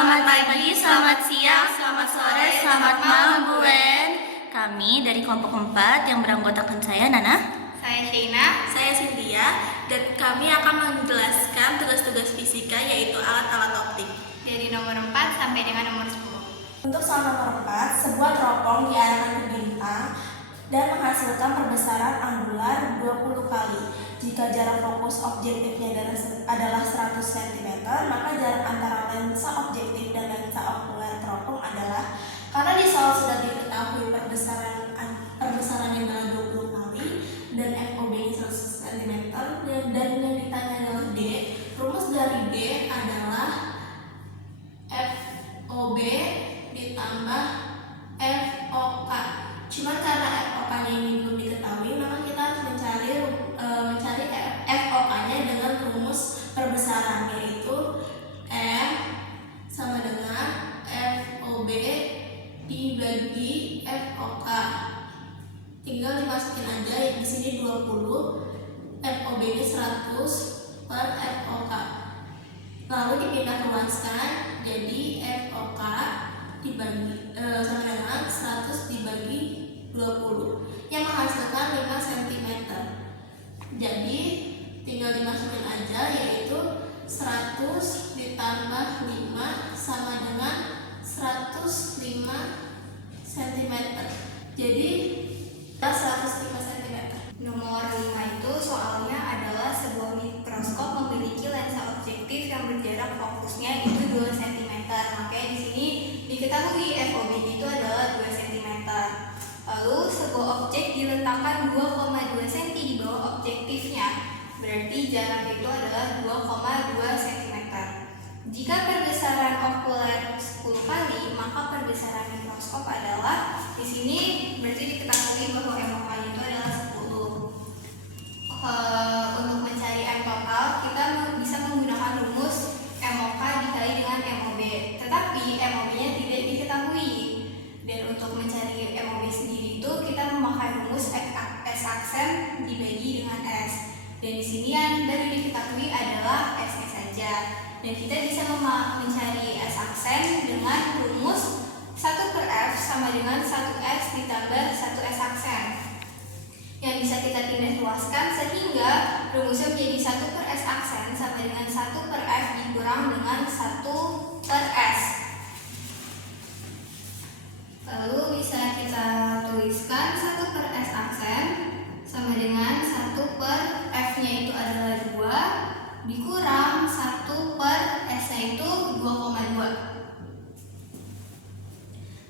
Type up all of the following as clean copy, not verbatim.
Selamat pagi, selamat siang, selamat sore, selamat malam Bu Len. Kami dari kelompok 4 yang beranggotakan saya Nana, Saya Sheina, saya Cynthia, dan kami akan menjelaskan tugas-tugas fisika yaitu alat-alat optik. dari nomor 4 sampai dengan nomor 10. Untuk soal nomor 4, sebuah teropong diarahkan ke bintang dan menghasilkan perbesaran angular 20 kali. Jika jarak fokus objektifnya adalah 100 cm, maka jarak antara lensa objektif dan lensa okuler teropong adalah, karena di soal sudah diketahui perbesarannya adalah 20 kali dan FOB-nya 100 cm dan yang ditanya adalah D. Rumus dari D adalah FOB ditambah FOK. Cuma karena FOK-nya ini belum diketahui, maka kita harus mencari FOK-nya dengan rumus perbesaran, yaitu M sama dengan FOB dibagi FOK. Tinggal dimasukin aja, di sini 20, FOB-nya 100 per FOK. Lalu dipindah luaskan, jadi FOK dibagi sama dengan 100 dibagi 20 yang menghasilkan 5 cm. Jadi tinggal dimasukin aja, yaitu 100 ditambah 5 sama dengan 105 cm. Jadi 105 cm. Nomor 5 itu soalnya adalah sebuah mikroskop memiliki lensa objektif yang berjarak fokusnya itu 2 cm. Makanya di sini diketahui FOB itu adalah 2 cm. Lalu sebuah objek diletakkan 2,2 cm di bawah objektifnya. Berarti jarak itu adalah 2,2 cm. Jika perbesaran okuler 10 kali, maka perbesaran mikroskop adalah, di sini berarti diketahui bahwa MOK-nya itu adalah 10. Untuk mencari M total, kita bisa menggunakan rumus MOK dikali dengan MOB. Tetapi MOB-nya tidak diketahui. Dan untuk mencari MOB sendiri itu kita memakai rumus S aksen dibagi dengan S. Dan di sini yang baru diketahui adalah S-nya saja. Dan kita bisa mencari S aksen dengan rumus 1 per F sama dengan 1S ditambah 1S aksen, yang bisa kita pindah luaskan sehingga rumusnya menjadi 1 per S aksen sama dengan 1 per F dikurang dengan 1 per S. Lalu bisa kita tuliskan 1 per S aksen sama dengan 1 per F-nya itu adalah 2 dikurang 1 per S-nya itu 2,2.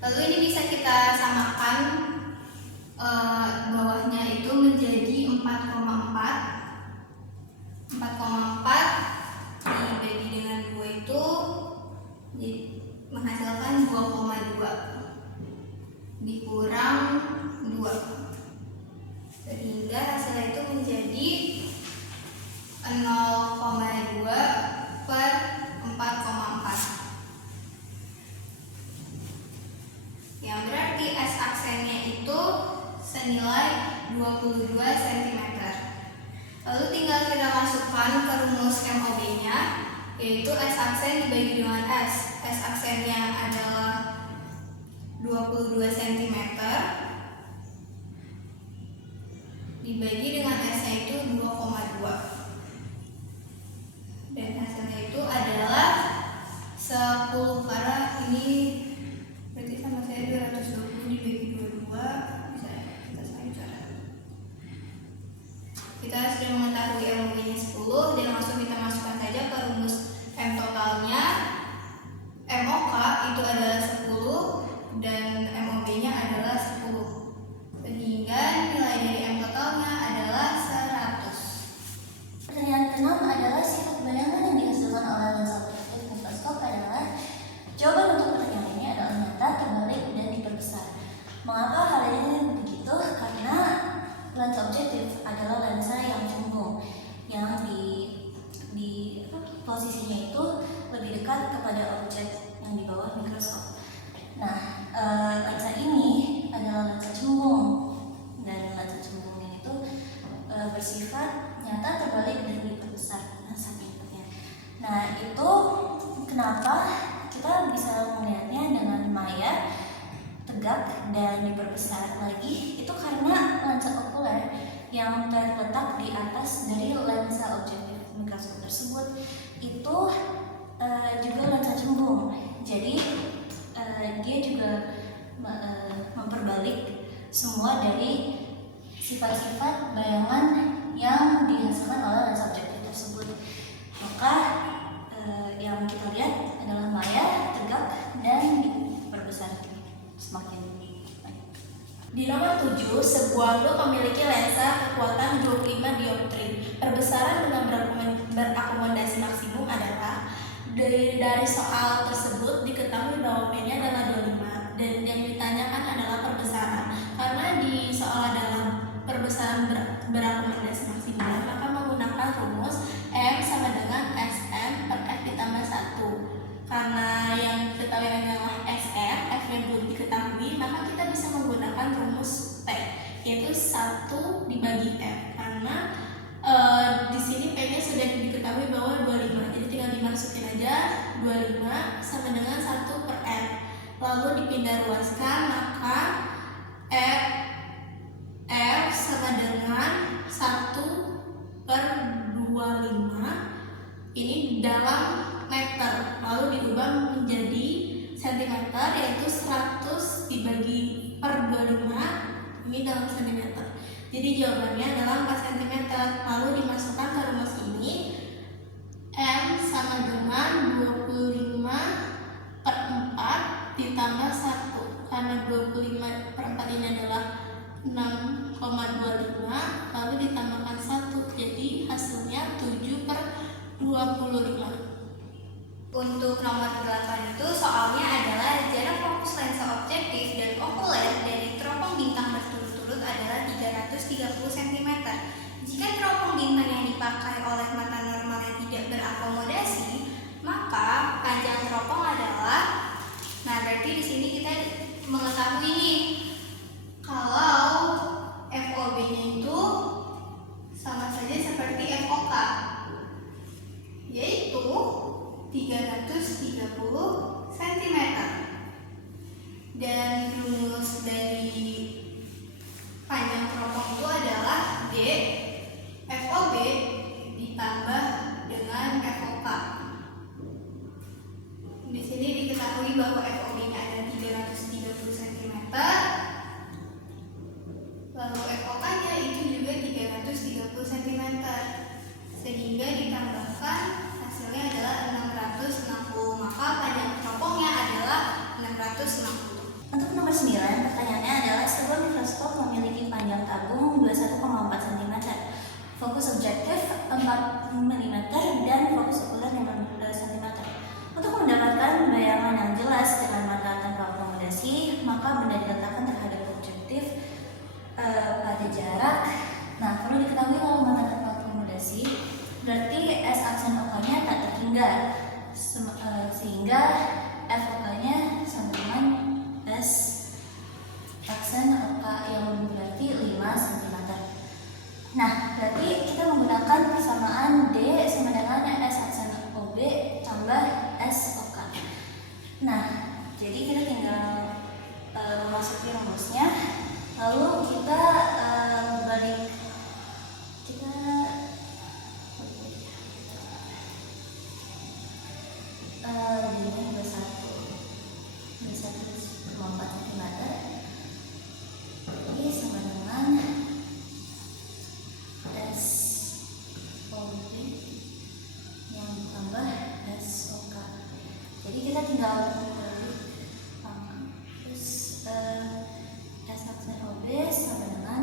Lalu ini bisa kita samakan, bawahnya itu menjadi 4,4 dibagi dengan 2 itu menghasilkan 2,2 dikurang 2 sehingga hasilnya itu menjadi 0,2 per 4,4, yang berarti S aksennya itu senilai 22 cm. Lalu tinggal kita masukkan ke rumus MOB-nya, yaitu S aksen dibagi dengan S. S aksennya adalah 22 cm dibagi dengan S-nya itu 2,2. Dan hasilnya itu adalah 10, karena ini berarti sama saya 220 dibagi 22, bisa kita cari cara. Kita sudah mengetahui MOB-nya 10 dan langsung kita masukkan saja ke rumus M totalnya. MOK itu adalah 10 dan MOB-nya adalah 10, sehingga nilai dari M totalnya adalah 100. Pertanyaan ke-6 adalah sifat bayangan yang dihasilkan oleh lensa objektif mikroskop adalah. Jawaban untuk pertanyaan ini adalah nyata, terbalik, dan diperbesar. Mengapa hal ini begitu? Karena lensa objektif adalah lensa yang jumbo. kita bisa melihatnya dengan maya, tegak, dan diperbesar lagi itu karena lensa okuler yang terletak di atas dari lensa objektif mikroskop tersebut itu juga lensa cembung. Jadi dia juga memperbalik semua dari sifat-sifat bayangan yang dihasilkan oleh lensa objektif tersebut. Maka yang kita lihat adalah maya, tegak, dan diperbesar semakin banyak. Di nomor 7, sebuah loop memiliki lensa kekuatan 25 dioptri. Perbesaran dengan berakomodasi maksimum adalah dari soal tersebut diketahui bahwa P-nya adalah 25 dan yang ditanyakan adalah perbesaran. Karena di soal adalah perbesaran berakomodasi maksimum, maka menggunakan rumus M sama dengan SM per F ditambah 1. Karena yang diketahui adalah SM, F-nya belum diketahui, maka kita bisa menggunakan rumus P, yaitu 1 dibagi F. Karena di sini P-nya sudah diketahui bahwa 25, jadi tinggal dimasukin aja 25 sama dengan 1 per F. Lalu dipindah ruaskan, maka F sama dengan 1 per 25 ini dalam meter, lalu diubah menjadi sentimeter, yaitu 100 dibagi per 25 ini dalam sentimeter. Jadi jawabannya adalah 4 cm. Lalu dimasukkan ke rumus ini, M sama dengan 25 per 4 ditambah 1. Karena 25 per 4 ini adalah 6,25, lalu ditambahkan 1, jadi hasilnya 7 per 25. Untuk nomor 8 itu soalnya adalah jarak fokus lensa objektif dan okuler dari teropong bintang berturut-turut adalah 330 cm. Jika teropong bintang yang dipakai oleh mata normalnya tidak berakomodasi, maka panjang teropong adalah, nah berarti di sini kita mengetahui nih kalau FOB-nya itu sama saja seperti FOK, yaitu 330 cm. Dan rumus dari panjang teropong itu adalah D FOB ditambah dengan FOK. Di sini diketahui bahwa FOB-nya ada 330 cm, lalu FOK-nya itu juga 330 cm, sehingga ditambahkan hasilnya adalah 660, maka panjang teropongnya adalah 660. Untuk nomor 9, pertanyaannya adalah sebuah mikroskop memiliki panjang tabung 21,4 cm, fokus objektif 4 mm, dan fokus okuler 15 cm. Untuk mendapatkan bayangan yang jelas dengan mata tanpa akomodasi, maka benda diletakkan terhadap objektif pada jarak. Nah, perlu diketahui kalau mata tanpa akomodasi berarti S aksen OK-nya tak terhingga, sehingga FOK-nya sama dengan S aksen OK yang berarti 5 cm. Nah, berarti kita menggunakan persamaan D sama dengan S aksen OB tambah S OK. Nah, jadi kita tinggal memasuki rumusnya, lalu kita balik kita ini 21,4 cm ini sama dengan S OB yang tambah S OK. Jadi kita tinggal terus S aksen OB sama dengan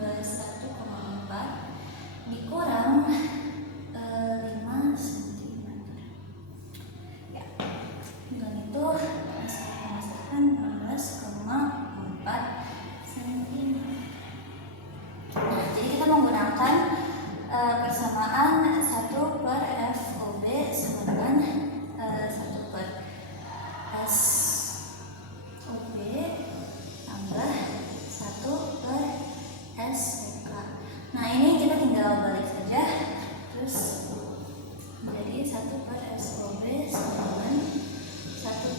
21,4 dikurang 5 cm. Ya, dengan itu saya masukkan 16,4 cm. Nah, jadi kita menggunakan persamaan 1 per FOB sama dengan 1 per S OB tambah 1 per S OK. Nah, ini kita tinggal balik saja, terus jadi 1 per S OB sama dengan 1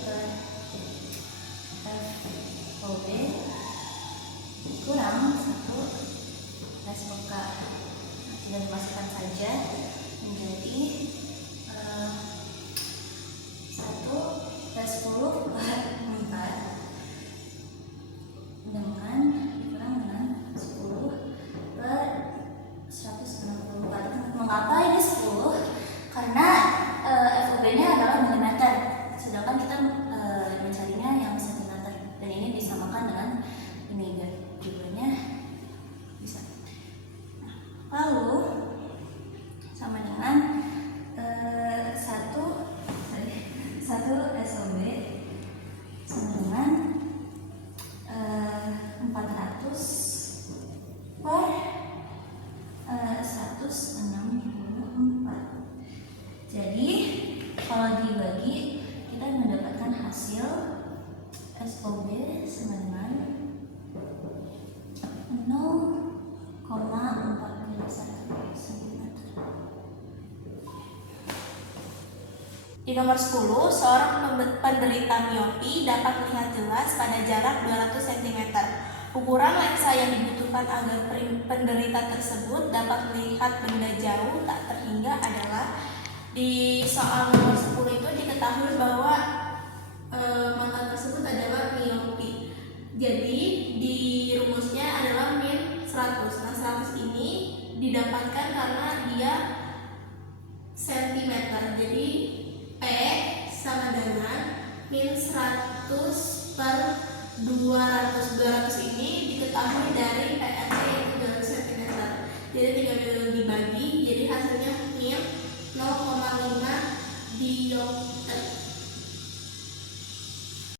SOB sama dengan 400 per 164. Jadi kalau dibagi kita mendapatkan hasil SOB sama dengan 0,41 cm. Di nomor 10, seorang penderita miopi dapat melihat jelas pada jarak 200 cm. Ukuran lensa yang dibutuhkan agar penderita tersebut dapat melihat benda jauh tak terhingga adalah, di soal nomor 10 itu diketahui bahwa mata tersebut adalah miopi. Jadi di rumusnya adalah min 100. Nah, 100 ini didapatkan karena dia sentimeter. Jadi P sama dengan min 100 per 200. 200 ini diketahui dari PRT yaitu 200 cm. Jadi tinggal dibagi, jadi hasilnya min 0,5 diopter.